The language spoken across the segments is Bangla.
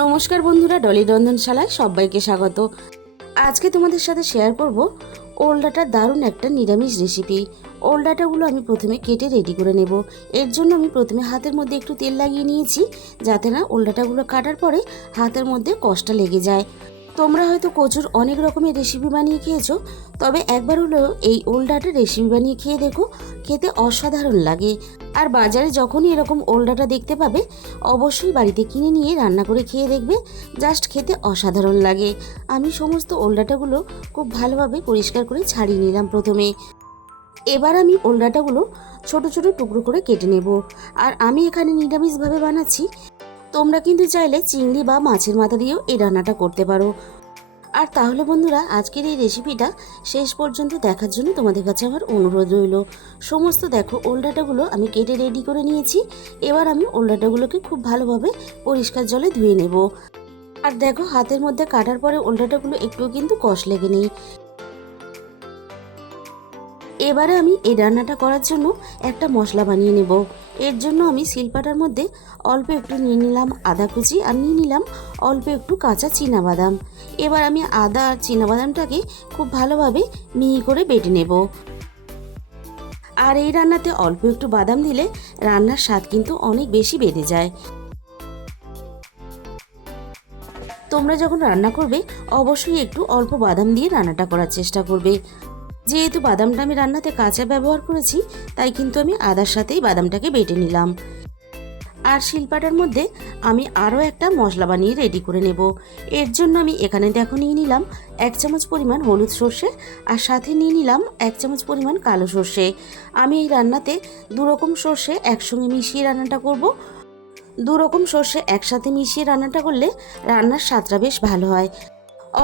নমস্কার বন্ধুরা, ডলি রন্ধনশালায় সবাইকে স্বাগত। আজকে তোমাদের সাথে শেয়ার করব ওল ডাঁটার দারুণ একটা নিরামিষ রেসিপি। ওল ডাঁটাগুলো আমি প্রথমে কেটে রেডি করে নেব। এর জন্য আমি প্রথমে হাতের মধ্যে একটু তেল লাগিয়ে নিয়েছি, যাতে না ওল ডাঁটাগুলো কাটার পরে হাতের মধ্যে কষ্ট লেগে যায়। তোমরা হয়তো কচুর অনেক রকমের রেসিপি বানিয়ে খেয়েছো, তবে একবার হলেও এই ওল ডাঁটার রেসিপি বানিয়ে খেয়ে দেখো, খেতে অসাধারণ লাগে। আর বাজারে যখনই এরকম ওল ডাঁটা দেখতে পাবে, অবশ্যই বাড়িতে কিনে নিয়ে রান্না করে খেয়ে দেখবে, জাস্ট খেতে অসাধারণ লাগে। আমি সমস্ত ওল ডাঁটাগুলো খুব ভালোভাবে পরিষ্কার করে ছাড়িয়ে নিলাম প্রথমে। এবার আমি ওল ডাঁটাগুলো ছোট ছোট টুকরো করে কেটে নেব। আর আমি এখানে নিরামিষভাবে বানাচ্ছি, তোমরা কিন্তু চাইলে চিংড়ি বা মাছের মাথা দিয়েও এই রান্নাটা করতে পারো। আর তাহলে বন্ধুরা, আজকের এই রেসিপিটা শেষ পর্যন্ত দেখার জন্য তোমাদের কাছে আমার অনুরোধ রইল। সমস্ত দেখো ওল ডাঁটাগুলো আমি কেটে রেডি করে নিয়েছি। এবার আমি ওল ডাঁটাগুলোকে খুব ভালোভাবে পরিষ্কার জলে ধুয়ে নেব। আর দেখো, হাতের মধ্যে কাটার পরে ওল ডাঁটাগুলো একটুও কিন্তু কষ লেগে নেই। এবারে আমি এই রান্নাটা করার জন্য একটা মশলা বানিয়ে নেব। এর জন্য আমি শিলপাটার মধ্যে অল্প একটু নিয়ে নিলাম আদা কুচি, আর নিয়ে নিলাম অল্প একটু কাঁচা চীনাবাদাম। এবার আমি আদা আর চীনাবাদামটাকে খুব ভালোভাবে মিহি করে বেটে নেব। আর এই রান্নাতে অল্প একটু বাদাম দিলে রান্নার স্বাদ কিন্তু অনেক বেশি বেড়ে যায়। তোমরা যখন রান্না করবে অবশ্যই একটু অল্প বাদাম দিয়ে রান্নাটা করার চেষ্টা করবে। যেহেতু বাদামটা আমি রান্নাতে কাঁচা ব্যবহার করেছি, তাই কিন্তু আমি আদার সাথেই বাদামটাকে বেটে নিলাম। আর শিলপাটার মধ্যে আমি আরও একটা মশলা বানিয়ে রেডি করে নেব। এর জন্য আমি এখানে দেখো নিয়ে নিলাম 1 চামচ পরিমাণ হলুদ সর্ষে, আর সাথে নিয়ে নিলাম 1 চামচ পরিমাণ কালো সর্ষে। আমি এই রান্নাতে 2 রকম সর্ষে একসঙ্গে মিশিয়ে রান্নাটা করব। 2 রকম সর্ষে একসাথে মিশিয়ে রান্নাটা করলে রান্নার স্বাদটা বেশ ভালো হয়।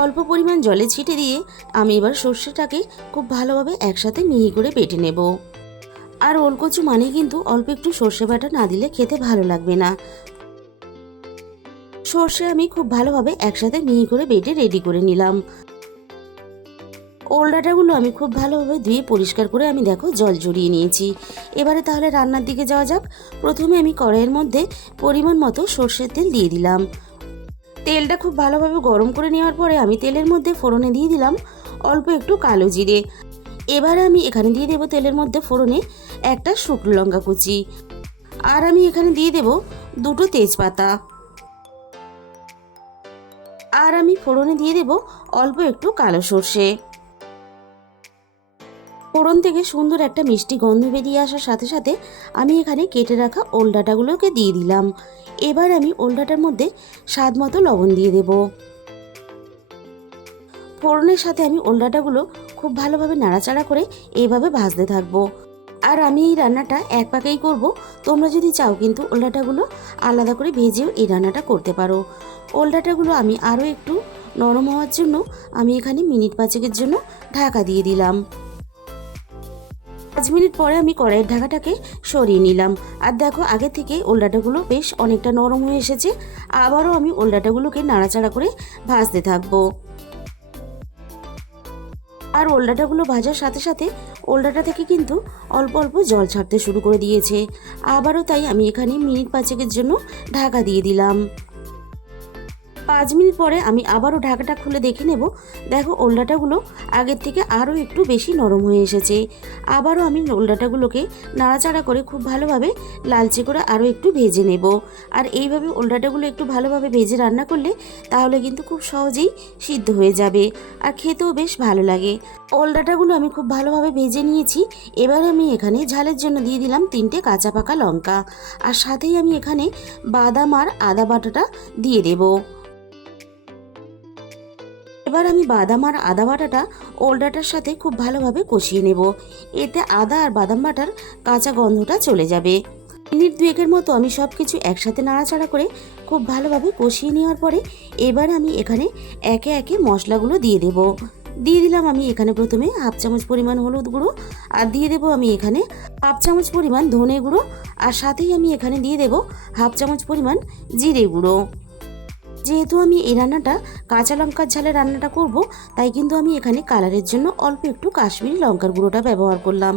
অল্প পরিমাণ জলে ছিটে দিয়ে আমি এবার সর্ষেটাকে খুব ভালোভাবে একসাথে মিহি করে বেটে নেব। আর ওল কচু মানে কিন্তু অল্প একটু সর্ষে বাটা না দিলে খেতে ভালো লাগবে না। সর্ষে আমি খুব ভালোভাবে একসাথে মিহি করে বেটে রেডি করে নিলাম। ওল ডাঁটাগুলো আমি খুব ভালোভাবে ধুয়ে পরিষ্কার করে আমি দেখো জল ঝরিয়ে নিয়েছি। এবারে তাহলে রান্নার দিকে যাওয়া যাক। প্রথমে আমি কড়াইয়ের মধ্যে পরিমাণ মতো সর্ষের তেল দিয়ে দিলাম। তেলটা খুব ভালোভাবে গরম করে নেওয়ার পরে আমি তেলের মধ্যে ফোড়নে দিয়ে দিলাম অল্প একটু কালো জিরে। এবারে আমি এখানে দিয়ে দেব তেলের মধ্যে ফোড়নে একটা শুকনো লঙ্কা কুচি, আর আমি এখানে দিয়ে দেব 2টো তেজপাতা, আর আমি ফোড়নে দিয়ে দেব অল্প একটু কালো সর্ষে। ফোড়ন থেকে সুন্দর একটা মিষ্টি গন্ধ বেরিয়ে আসার সাথে সাথে আমি এখানে কেটে রাখা ওল ডাঁটাগুলোকে দিয়ে দিলাম। এবার আমি ওল ডাঁটার মধ্যে স্বাদ মতো লবণ দিয়ে দেব। ফোড়নের সাথে আমি ওল ডাঁটাগুলো খুব ভালোভাবে নাড়াচাড়া করে এইভাবে ভাজতে থাকবো। আর আমি এই রান্নাটা এক পাকেই করব। তোমরা যদি চাও কিন্তু ওল ডাঁটাগুলো আলাদা করে ভেজেও এই রান্নাটা করতে পারো। ওল ডাঁটাগুলো আমি আরও একটু নরম হওয়ার জন্য আমি এখানে মিনিট 5 জন্য ঢাকা দিয়ে দিলাম। 5 মিনিট পরে আমি কড়াইয়ের ঢাকাটাকে সরিয়ে নিলাম। আর দেখো, আগে থেকে ওল ডাঁটাগুলো বেশ অনেকটা নরম হয়ে এসেছে। আবারও আমি ওল ডাঁটাগুলোকে নাড়াচাড়া করে ভাজতে থাকবো। আর ওল ডাঁটাগুলো ভাজার সাথে সাথে ওল ডাঁটা থেকে কিন্তু অল্প অল্প জল ছাড়তে শুরু করে দিয়েছে। আবারও তাই আমি এখানে মিনিট 5 জন্য ঢাকা দিয়ে দিলাম। 5 মিনিট পরে আমি আবারও ঢাকাটা খুলে দেখে নেব। দেখো, ওল ডাঁটাগুলো আগের থেকে আরও একটু বেশি নরম হয়ে এসেছে। আবারও আমি ওল ডাঁটাগুলোকে নাড়াচাড়া করে খুব ভালোভাবে লালচে করে আরও একটু ভেজে নেব। আর এইভাবে ওল ডাঁটাগুলো একটু ভালোভাবে ভেজে রান্না করলে তাহলে কিন্তু খুব সহজেই সিদ্ধ হয়ে যাবে, আর খেতেও বেশ ভালো লাগে। ওল ডাঁটাগুলো আমি খুব ভালোভাবে ভেজে নিয়েছি। এবার আমি এখানে ঝালের জন্য দিয়ে দিলাম 3টে কাঁচা পাকা লঙ্কা, আর সাথেই আমি এখানে বাদাম আর আদা বাটাটা দিয়ে দেব। এবার আমি বাদাম আর আদা বাটাটা ওল ডাঁটার সাথে খুব ভালোভাবে কষিয়ে নেব। এতে আদা আর বাদাম বাটার কাঁচা গন্ধটা চলে যাবে। মিনিট 2 মতো আমি সব কিছু একসাথে নাড়াচাড়া করে খুব ভালোভাবে কষিয়ে নেওয়ার পরে এবার আমি এখানে একে একে মশলাগুলো দিয়ে দেব। দিয়ে দিলাম আমি এখানে প্রথমে 1/2 চামচ পরিমাণ হলুদ গুঁড়ো, আর দিয়ে দেব আমি এখানে 1/2 চামচ পরিমাণ ধনে গুঁড়ো, আর সাথেই আমি এখানে দিয়ে দেব 1/2 চামচ পরিমাণ জিরে গুঁড়ো। যেহেতু আমি এই রান্নাটা কাঁচা লঙ্কার ঝালে রান্নাটা করব, তাই কিন্তু আমি এখানে কালারের জন্য অল্প একটু কাশ্মীরি লঙ্কার গুঁড়োটা ব্যবহার করলাম।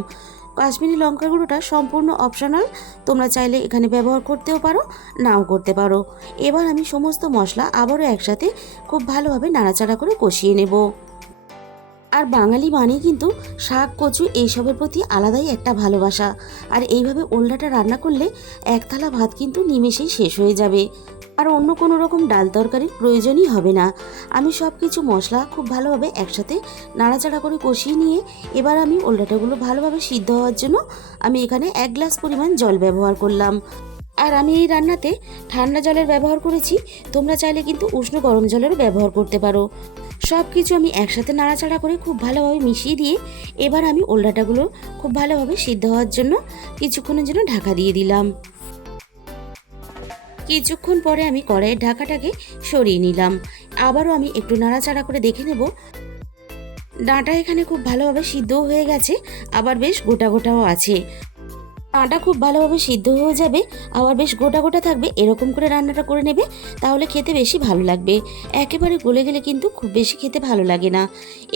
কাশ্মীরি লঙ্কার গুঁড়োটা সম্পূর্ণ অপশনাল, তোমরা চাইলে এখানে ব্যবহার করতেও পারো, নাও করতে পারো। এবার আমি সমস্ত মশলা আবারও একসাথে খুব ভালোভাবে নাড়াচাড়া করে কষিয়ে নেব। আর বাঙালি মানেই কিন্তু শাক কচু এইসবের প্রতি আলাদাই একটা ভালোবাসা। আর এইভাবে ওলডাটা রান্না করলে এক থালা ভাত কিন্তু নিমেষেই শেষ হয়ে যাবে, আর অন্য কোনো রকম ডাল তরকারির প্রয়োজনই হবে না। আমি সব কিছু মশলা খুব ভালোভাবে একসাথে নাড়াচাড়া করে কষিয়ে নিয়ে এবার আমি ওলডাটাগুলো ভালোভাবে সিদ্ধ হওয়ার জন্য আমি এখানে 1 গ্লাস পরিমাণ জল ব্যবহার করলাম। আর আমি এই রান্নাতে ঠান্ডা জলের ব্যবহার করেছি, তোমরা চাইলে কিন্তু উষ্ণ গরম জলেরও ব্যবহার করতে পারো। সব কিছু আমি একসাথে নাড়াচাড়া করে খুব ভালোভাবে মিশিয়ে দিয়ে এবার আমি ওলডাটাগুলো খুব ভালোভাবে সিদ্ধ হওয়ার জন্য কিছুক্ষণের জন্য ঢাকা দিয়ে দিলাম। কিছুক্ষণ পরে আমি কড়াইয়ের ঢাকাটাকে সরিয়ে নিলাম। আবারও আমি একটু নাড়াচাড়া করে দেখে নেব ডাঁটা এখানে খুব ভালোভাবে সিদ্ধও হয়ে গেছে, আবার বেশ গোটা গোটাও আছে। ডাঁটা খুব ভালোভাবে সিদ্ধ হয়ে যাবে, আবার বেশ গোটা গোটা থাকবে, এরকম করে রান্নাটা করে নেবে, তাহলে খেতে বেশি ভালো লাগবে। একেবারে গলে গেলে কিন্তু খুব বেশি খেতে ভালো লাগে না।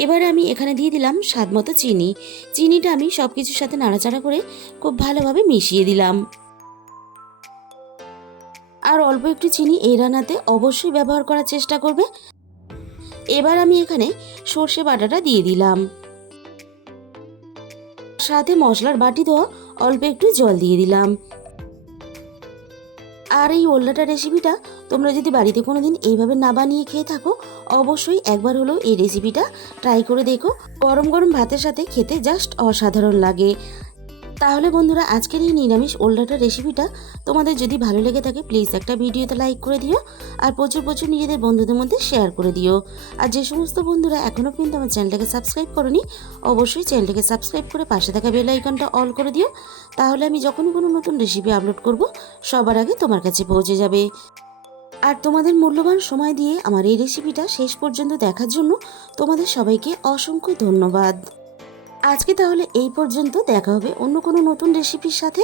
এবারে আমি এখানে দিয়ে দিলাম স্বাদ মতো চিনি। চিনিটা আমি সব কিছুর সাথে নাড়াচাড়া করে খুব ভালোভাবে মিশিয়ে দিলাম। আর অল্প একটু চিনি এই রান্নাতে অবশ্যই ব্যবহার করার চেষ্টা করবে। এবার আমি এখানে সর্ষে বাটাটা দিয়ে দিলাম, সাথে মশলার বাটি ধোয়া অল্প একটু জল দিয়ে দিলাম। আর এই ওলডাটা রেসিপিটা তোমরা যদি বাড়িতে কোনো দিন এইভাবে না বানিয়ে খেয়ে থাকো, অবশ্যই একবার হলেও এই রেসিপিটা ট্রাই করে দেখো। গরম গরম ভাতের সাথে খেতে জাস্ট অসাধারণ লাগে। তাহলে বন্ধুরা, আজকের এই নিরামিষ ওলডাটা রেসিপিটা তোমাদের যদি ভালো লেগে থাকে প্লিজ একটা ভিডিওতে লাইক করে দিও, আর প্রচুর প্রচুর নিজেদের বন্ধুদের মধ্যে শেয়ার করে দিও। আর যে সমস্ত বন্ধুরা এখনও কিন্তু আমার চ্যানেলটাকে সাবস্ক্রাইব করোনি, অবশ্যই চ্যানেলটাকে সাবস্ক্রাইব করে পাশে থাকা বেল আইকনটা অল করে দিও, তাহলে আমি যখনই কোনো নতুন রেসিপি আপলোড করব সবার আগে তোমার কাছে পৌঁছে যাবে। আর তোমাদের মূল্যবান সময় দিয়ে আমার এই রেসিপিটা শেষ পর্যন্ত দেখার জন্য তোমাদের সবাইকে অসংখ্য ধন্যবাদ। আজকে তাহলে এই পর্যন্ত, দেখা হবে অন্য কোনো নতুন রেসিপির সাথে।